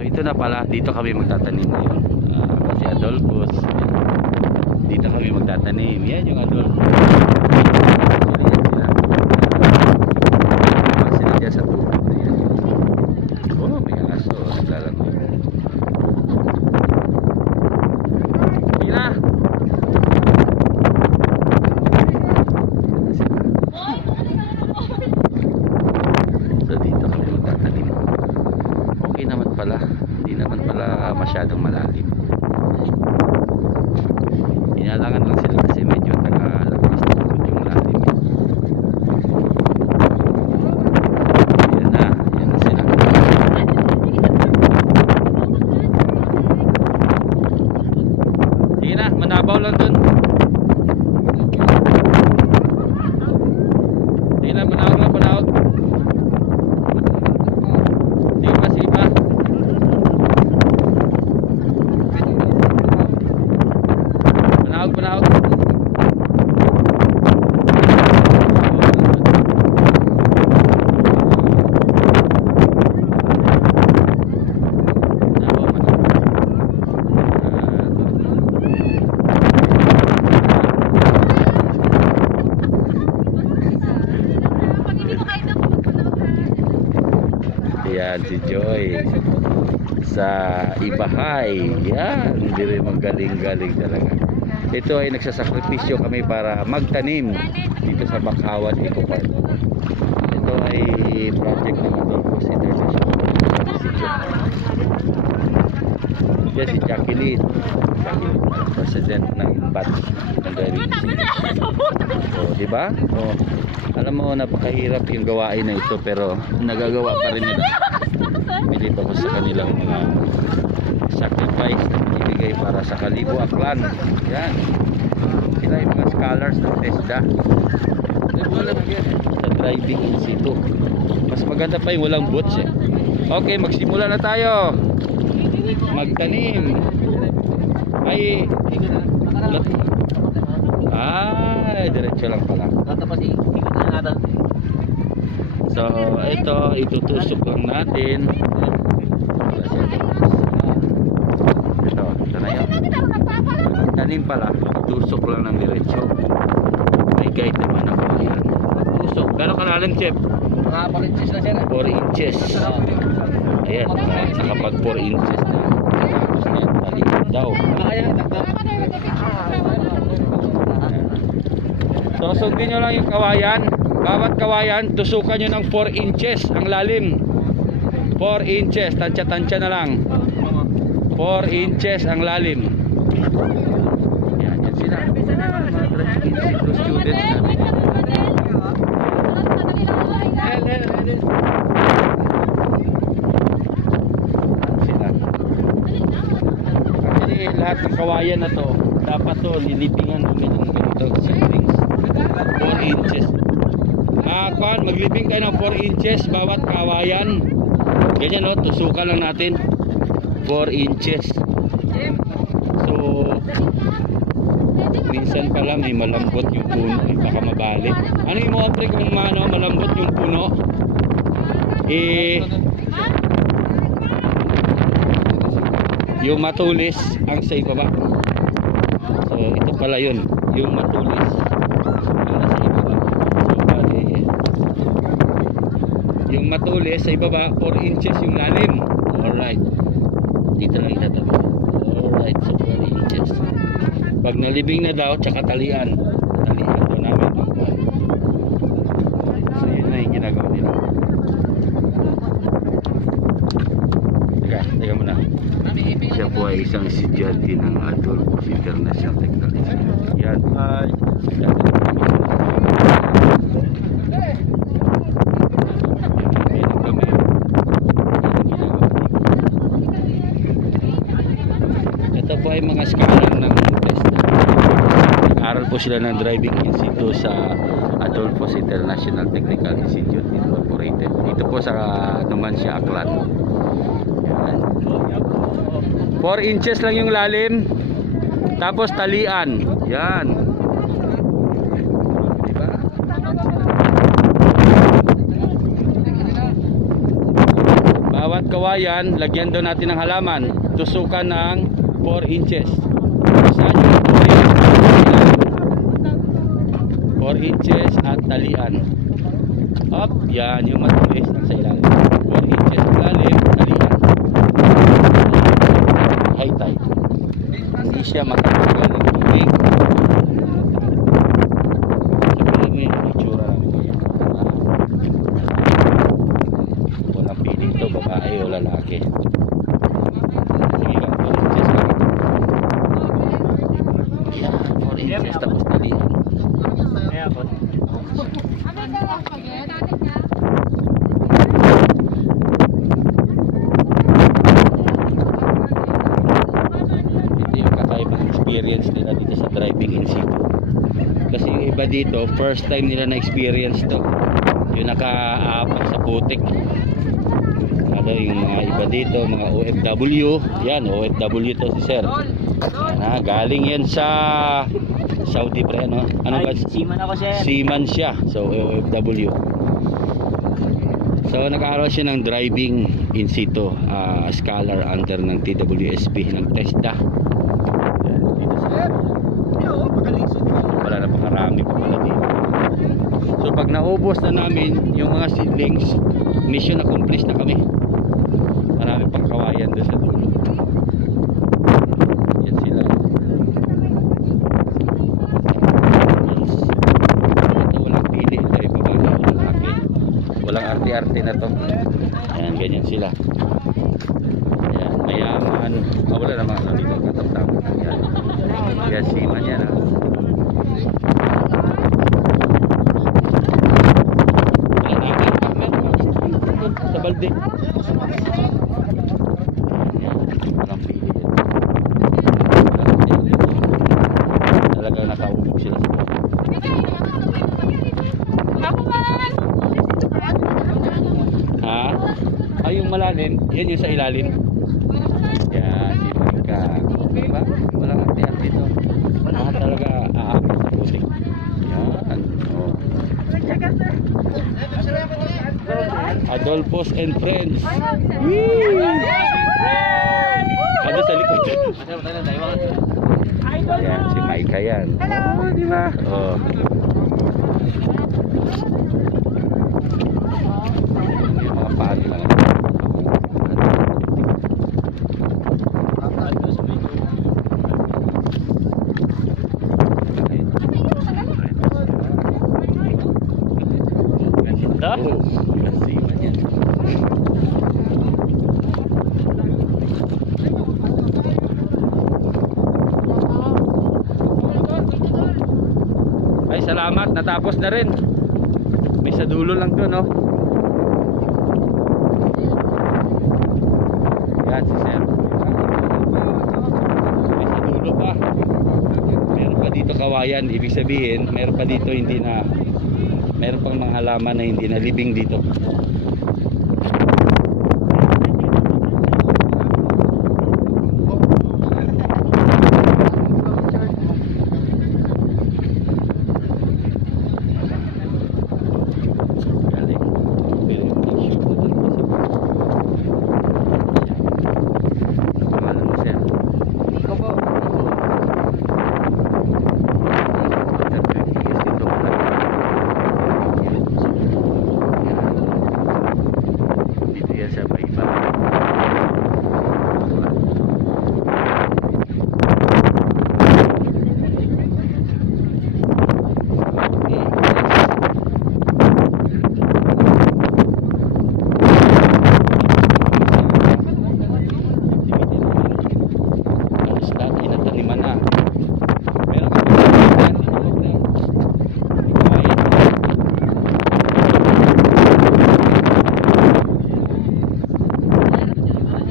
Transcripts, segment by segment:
So ito na pala, dito kami magtatanim ngayon. Kasi Adolfos, dito kami magtatanim. Yan yung Adolfos. Sila dyan sa tubig na yan. Oh, may aso, naglalaro. Sige na. So dito kami magtatanim. Okay naman pala, hindi naman pala masyadong malalim. Inalangan lang sila kasi medyo taga-labis yung lalim. Yan na sila. Sige na, manabaw lang dun. Sige na, manawag lang, manawag. Panahog. Yan si Joy sa Ibahay. Yan, hindi rin magaling-galing talaga. Ito ay nagsasakripisyo kami para magtanim dito sa Bakawan Eco Park. Ito ay project ng Adolfos International Institute. Yan si Jacqueline, president ng BAT ng Driving Institute. So, diba? Oh, alam mo, napakahirap yung gawain na ito pero nagagawa pa rin nila. Pilit ako sa kanilang mga sacrifice na binibigay para sa Kalibo Aklan. Yan, sila yung mga scholars ng TESDA sa Driving Institute. Mas maganda pa yung walang boots eh. Okay, magsimula na tayo magtanim. Diretso lang pala. So ito, itutusok lang natin. Ito na yun. Tanim pala, tusok lang ng diretso. May guide naman ako. Ayan. Tusok. Gano'ng kalalim, Chef? Mga 4 inches na siya. 4 inches. Ayan, nakapag 4 inches na. Tapos na yan, talihan daw. So sundin nyo lang yung kawayan. Bawat kawayan, tusukan nyo ng 4 inches ang lalim. 4 inches, tansya-tansya na lang. 4 inches ang lalim. Yan sila. Mga Driving Institute students namin. Sila. Actually, lahat ng kawayan na to, dapat to lilipingan namin ng ganito seedlings. 4 inches. Maglibing kayo ng 4 inches bawat kawayan. Ganyan no, tusukan lang natin 4 inches. So minsan pala may malambot yung puno, baka mabalik. Ano yung mga trick kung malambot yung puno? Yung matulis ang sa ibaba. So ito pala yun, yung matulis ang nasa ibaba. Yung matulis sa ibaba, 4 inches yung lalim. Alright, dito lang itatabi. Alright, so 4 inches. Pag nalibing na daw, tsaka talian daw namin. So yun na yung ginagawa nila. Teka muna. Siya po ay isang estudyante ng Adolfos International Technical Institute. Yan ay ito po ay mga scholar ng TESDA. Nag-aral po sila ng Driving Institute sa Adolfos International Technical Institute Incorporated. Dito po sa Numancia, Aklan. Yan. 4 inches lang yung lalim. Tapos talian. Yan. Diba? Bawat kawayan, lagyan daw natin ng halaman. Tusukan ng 4 inches. Saan yung 4 inches at talian. Up, yan yung matulis sa ilalim. 4 inches ilalim, talian. High tide. Hindi siya matatagal ng tubig. Sabihin mo yung itsura namin. Walang pili ito, babae o lalaki. Sige lang, 4 inches lang. Yan, 4 inches tapos talian. Experience nila dito sa driving in situ. Kasi yung iba dito, first time nila na experience to. Yung nakaapak sa putik. Ano yung mga iba dito, mga OFW. Yan, OFW to si sir. Yan, galing yan sa Saudi pre, ano? Ano ba? Seaman ako, sir. Seaman siya. So OFW. So nag-aaral siya ng driving in situ, scholar under ng TWSP ng TESDA. Wala na pakarami pa pala dito. So pag naubos na namin yung mga seedlings, mission accomplished na kami. Marami pang kawayan doon sa dulo. Yan sila. Yes. Ito walang pili, tayo babae o lalaki. Walang arte-arte na to. Ayan, ganyan sila. Ayan, mayaman. Wala namang ano dito, katap-tapos. Ayan. Yes, seaman yan, ha. Sa balde. Walang pili yan. Talagang nakaubog sila sa balde. Ha? Ay, yung malalim, yan yung sa ilalim. Yan, sipag ka. Diba? Walang arte-arte dito. Wala talaga aakit sa putik. Yan. Oh. Adolfos and Friends. Ano sa likod? Ayan, si Maika yan. Oh, di ba? Oh. Yung mga paano lang. Oh, kasi man yan. Ay, salamat, natapos na rin. May sa dulo lang to, no? Yan si sir. May sa dulo pa. Meron pa dito kawayan, ibig sabihin meron pa dito hindi na, meron pang mga halaman na hindi na libing dito. Galing. Pero yung shoot na talaga sa pangalan mo, sir? Ikaw po. Dito yan sa Paiba. Alas lahat ay nataniman na. Meron ka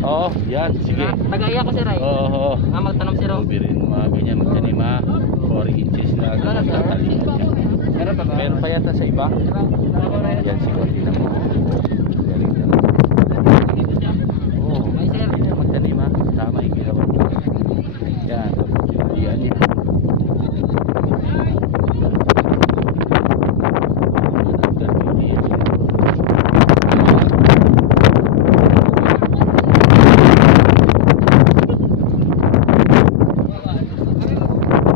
oo, yan, sige. Nag-aya ko, sir, ay. Oo, Nga magtanong, sir. birin mo mga ganyan, magtanima 4 inches lang. Tatalian yan. Meron pa yata sa iba? Yan, siguro, tingnan mo.